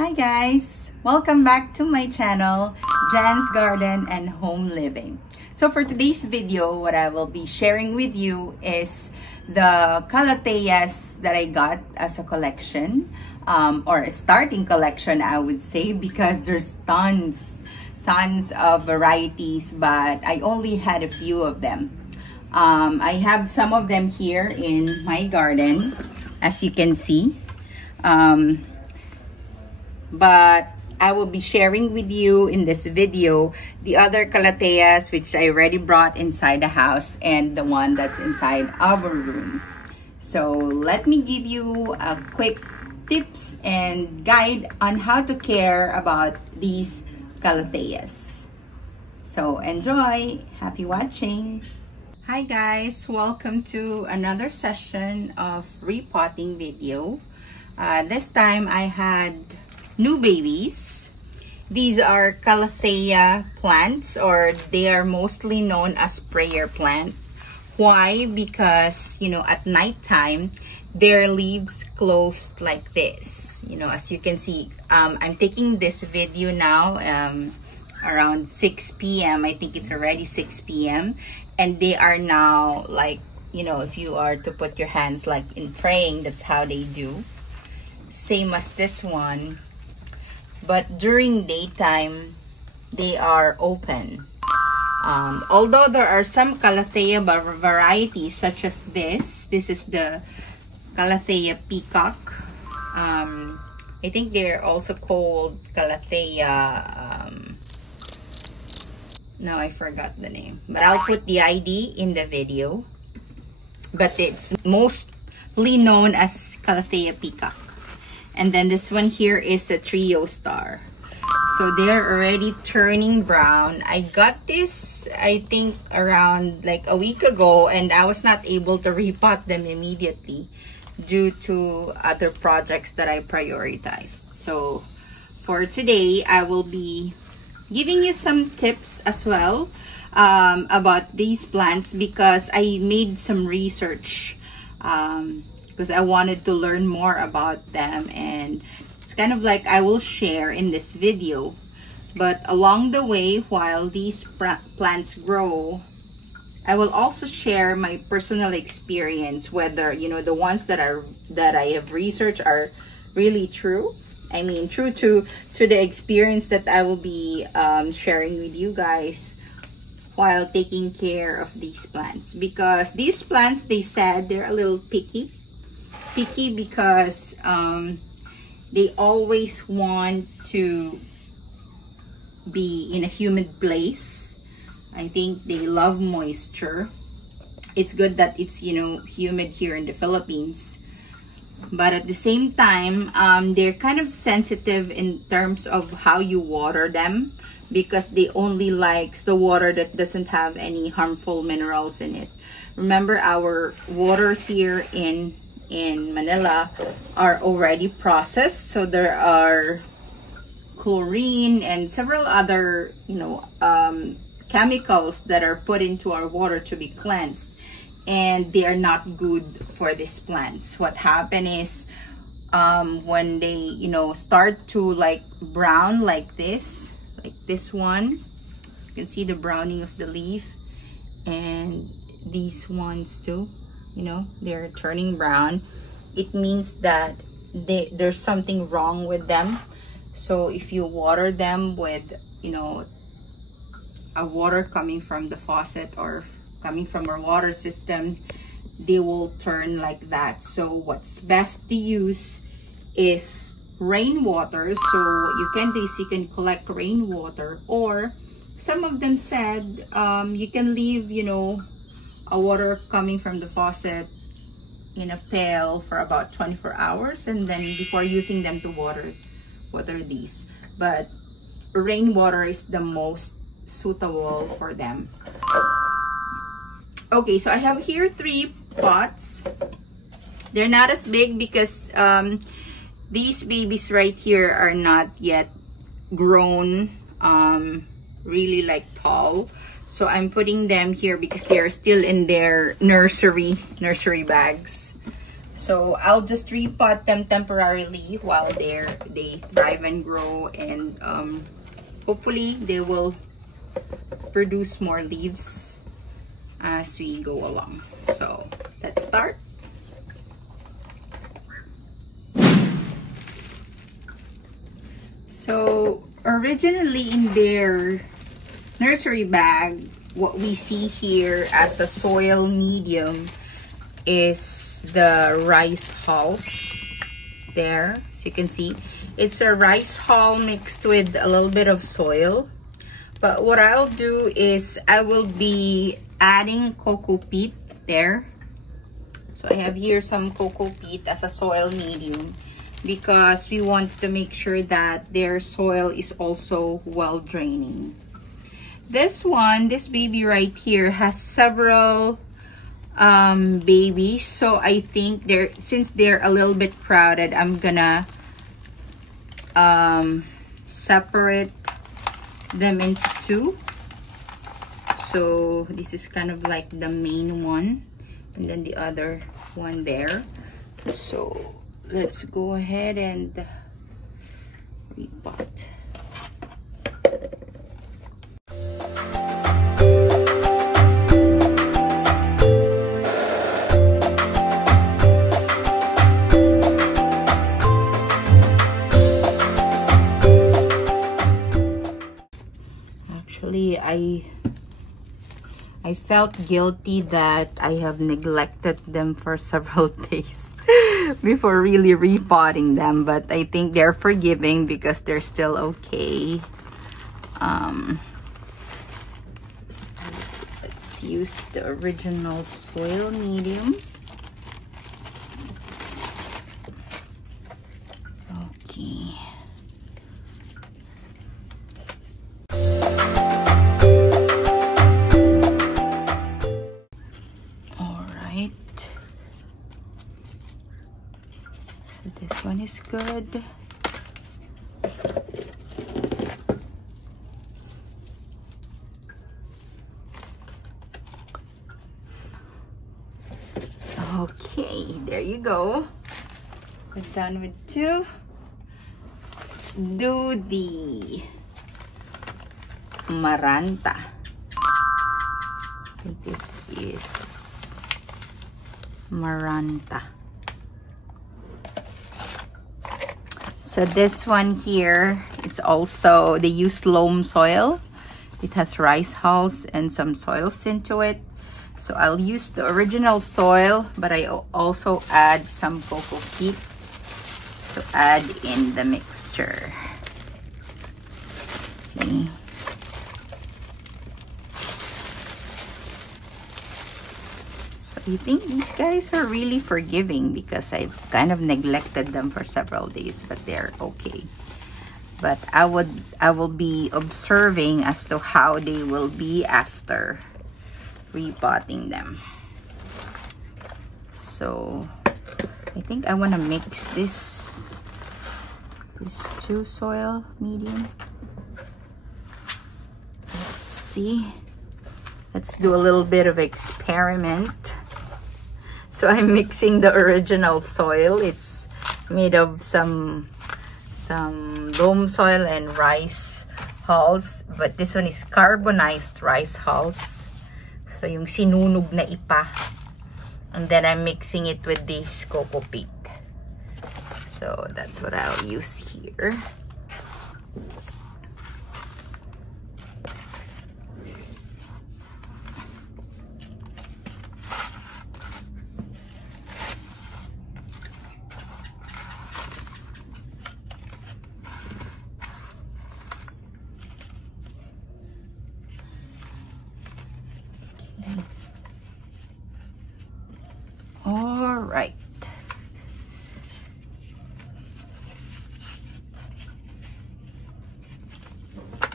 Hi guys! Welcome back to my channel, Jan's Garden and Home Living. So for today's video, what I will be sharing with you is the Calatheas that I got as a collection, or a starting collection I would say, because there's tons of varieties, but I only had a few of them. I have some of them here in my garden, as you can see. But I will be sharing with you in this video the other Calatheas which I already brought inside the house and the one that's inside our room. So let me give you a quick tips and guide on how to care about these Calatheas. So enjoy! Happy watching! Hi guys! Welcome to another session of repotting video. This time I had new babies. These are Calathea plants, or they are mostly known as prayer plant. Why? Because, you know, at nighttime, their leaves closed like this. You know, as you can see, I'm taking this video now around 6 p.m. I think it's already 6 p.m. And they are now like, you know, if you are to put your hands like in praying, that's how they do. Same as this one. But during daytime, they are open. Although there are some Calathea varieties such as this. This is the Calathea Peacock. I think they're also called Calathea. Now I forgot the name. But I'll put the ID in the video. But it's mostly known as Calathea Peacock. And then this one here is a Triostar. So they're already turning brown. I got this, I think, around like a week ago, and I was not able to repot them immediately due to other projects that I prioritized. So for today, I will be giving you some tips as well about these plants, because I made some research because I wanted to learn more about them, and it's kind of like I will share in this video. But along the way, while these plants grow, I will also share my personal experience, whether, you know, the ones that I have researched are really true. I mean, true to the experience that I will be sharing with you guys while taking care of these plants. Because these plants, they said they're a little picky because they always want to be in a humid place. I think they love moisture. It's good that it's, you know, humid here in the Philippines, but at the same time, they're kind of sensitive in terms of how you water them, because they only likes the water that doesn't have any harmful minerals in it. Remember, our water here in Manila are already processed, so there are chlorine and several other, you know, chemicals that are put into our water to be cleansed, and they are not good for these plants. What happened is, when they, you know, start to like brown like this one, you can see the browning of the leaf, and these ones too, you know, they're turning brown. It means that there's something wrong with them. So if you water them with, you know, a water coming from the faucet or coming from our water system, they will turn like that. So what's best to use is rainwater. So you can collect rainwater, or some of them said you can leave, you know, a water coming from the faucet in a pail for about 24 hours, and then before using them to water these. But rainwater is the most suitable for them. Okay, so I have here 3 pots. They're not as big because these babies right here are not yet grown really like tall. So I'm putting them here because they are still in their nursery bags. So I'll just repot them temporarily while they thrive and grow, and hopefully they will produce more leaves as we go along. So let's start. So originally in their nursery bag, what we see here as a soil medium is the rice hulls there. As you can see, it's a rice hull mixed with a little bit of soil. But what I'll do is I will be adding cocoa peat there. So I have here some cocoa peat as a soil medium, because we want to make sure that their soil is also well draining. This baby right here has several babies, so I think since they're a little bit crowded, I'm gonna separate them into two. So this is kind of like the main one, and then the other one there. So let's go ahead and repot. Actually, I felt guilty that I have neglected them for several days before really repotting them, but I think they're forgiving because they're still okay. Let's use the original soil medium. Okay. This one is good. Okay, there you go. We're done with two. Let's do the Maranta. I think this is Maranta. So this one here, it's also, they use loam soil. It has rice hulls and some soils into it. So I'll use the original soil, but I also add some cocoa peat to add in the mixture. Okay. I think these guys are really forgiving because I've kind of neglected them for several days, but they're okay. But I will be observing as to how they will be after repotting them. So I think I want to mix these two soil medium. Let's see. Let's do a little bit of experiment. So I'm mixing the original soil. It's made of some loam soil and rice hulls, but this one is carbonized rice hulls. So yung sinunog na ipa. And then I'm mixing it with this cocoa peat. So that's what I'll use here. All right. Okay,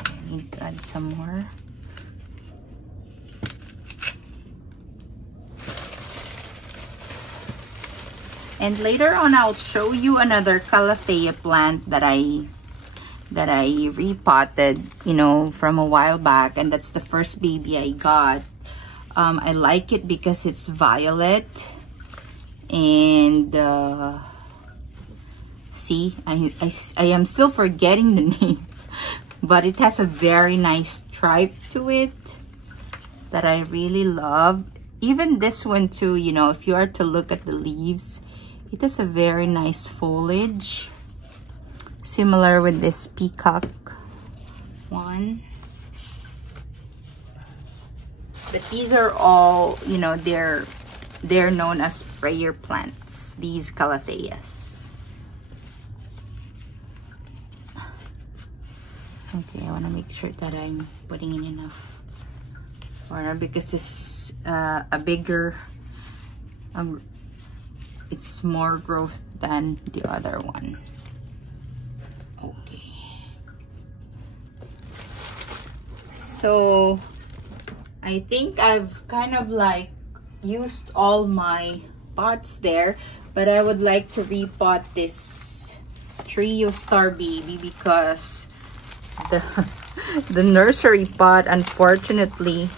I need to add some more. And later on, I'll show you another Calathea plant that I repotted, you know, from a while back, and that's the first baby I got. I like it because it's violet. And see, I am still forgetting the name. But it has a very nice stripe to it that I really love. Even this one too, you know, if you are to look at the leaves, it has a very nice foliage. Similar with this Peacock one. But these are all, you know, they're known as prayer plants, these Calatheas. Okay, I want to make sure that I'm putting in enough water because this is a bigger, it's more growth than the other one. Okay. So I think I've kind of like used all my pots there, but I would like to repot this Triostar baby because the nursery pot unfortunately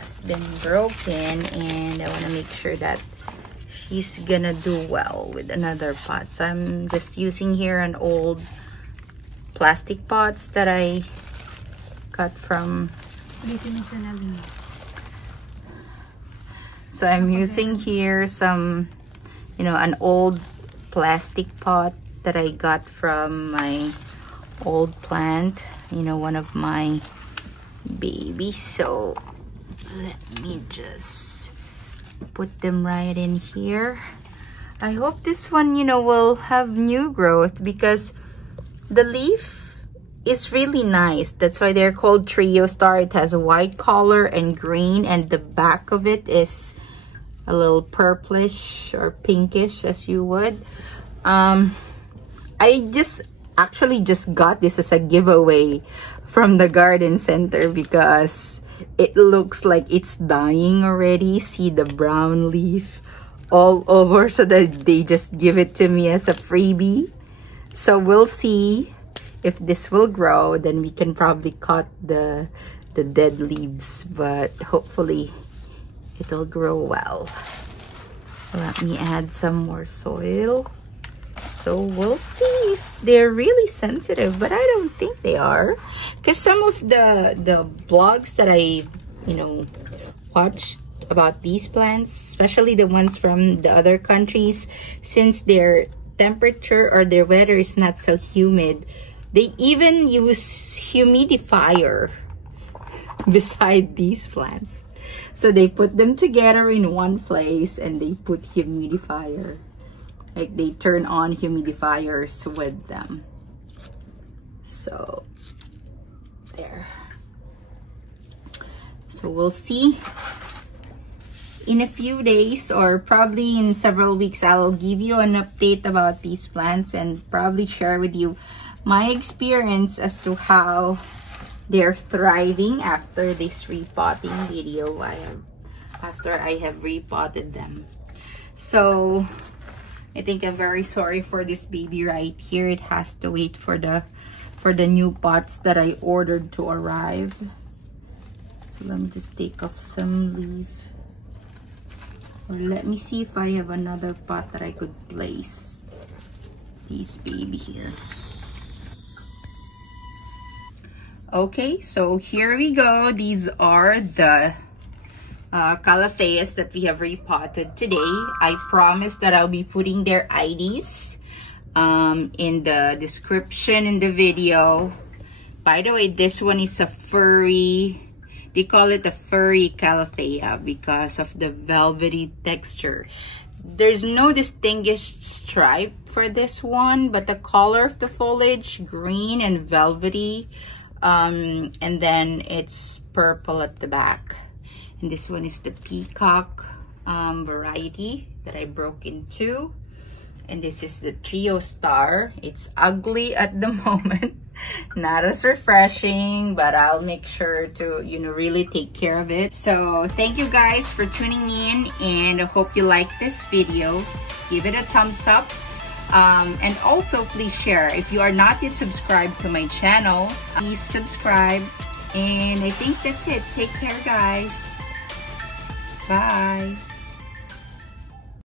has been broken, and I want to make sure that she's gonna do well with another pot. So I'm just using here an old plastic pots that I got from. So I'm using here some, you know, an old plastic pot that I got from my old plant, you know, one of my babies. So let me just put them right in here. I hope this one, you know, will have new growth because the leaf is really nice. That's why they're called Triostar. It has a white color and green, and the back of it is a little purplish or pinkish, as you would. I actually just got this as a giveaway from the garden center because it looks like it's dying already. See the brown leaf all over, so that they just give it to me as a freebie. So we'll see if this will grow. Then we can probably cut the dead leaves, but hopefully it'll grow well. Let me add some more soil. So we'll see if they're really sensitive, but I don't think they are, because some of the blogs that I, you know, watched about these plants, especially the ones from the other countries, since their temperature or their weather is not so humid, they even use humidifier beside these plants. So they put them together in one place and they put humidifier. Like they turn on humidifiers with them. So there. So we'll see. In a few days or probably in several weeks, I will give you an update about these plants and probably share with you my experience as to how they're thriving after this repotting video after I have repotted them. So I think I'm very sorry for this baby right here. It has to wait for the new pots that I ordered to arrive. So let me just take off some leaf. Or let me see if I have another pot that I could place this baby here. Okay, so here we go. These are the Calatheas that we have repotted today. I promise that I'll be putting their IDs in the description in the video. By the way, this one is a furry. They call it a furry Calathea because of the velvety texture. There's no distinguished stripe for this one, but the color of the foliage, green and velvety. And then it's purple at the back. And this one is the Peacock variety that I broke in two. And this is the Triostar. It's ugly at the moment. Not as refreshing, but I'll make sure to, you know, really take care of it. So thank you guys for tuning in, and I hope you like this video. Give it a thumbs up. And also please share. If you are not yet subscribed to my channel, please subscribe And I think that's it. Take care, guys. Bye.